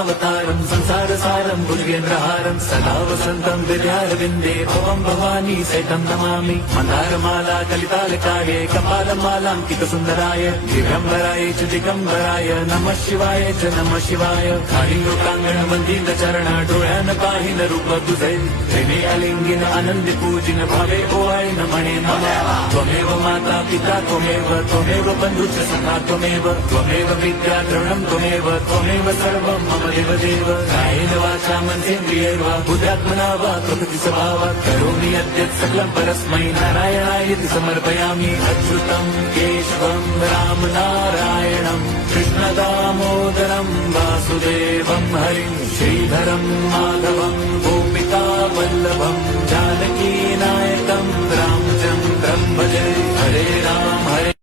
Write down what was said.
रामावतारं संसारसारं भुजगेन्द्रहारं सदा वसन्तं हृदयारविन्दे भवं भवानी सहितं नमामि। मन्दारमाला कलितालकाय कपालमालाङ्कितसुन्दराय दिगम्बराय च दिगम्बराय नमः शिवाय च नमः शिवाय। कालिङ्गोकाङ्गणवन्दितचरण डोळ्यान पाहिन रूप तुझे प्रेमे अलिंगिन आनंदी पूजिन भावे ओवाळीन म्हणे नमः। त्वमेव माता पिता त्वमेव बन्धुश्च सखा त्वमेव विद्या द्रविणं त्वमेव सर्वं मम देवदेव। कायेन वाचा मनसेन्द्रियैर्वा बुद्ध्यात्मना वा प्रकृति स्वभावात् करोमि यद्यत् सकलं परस्मै नारायणायेति समर्पयामि। अच्युतं केशवं राम नारायणं कृष्णदामोदरं वासुदेवं हरिं श्रीधरं माधवं गोपिका वल्लभं जानकी नायकं रामचन्द्रं भजे। हरे राम हरे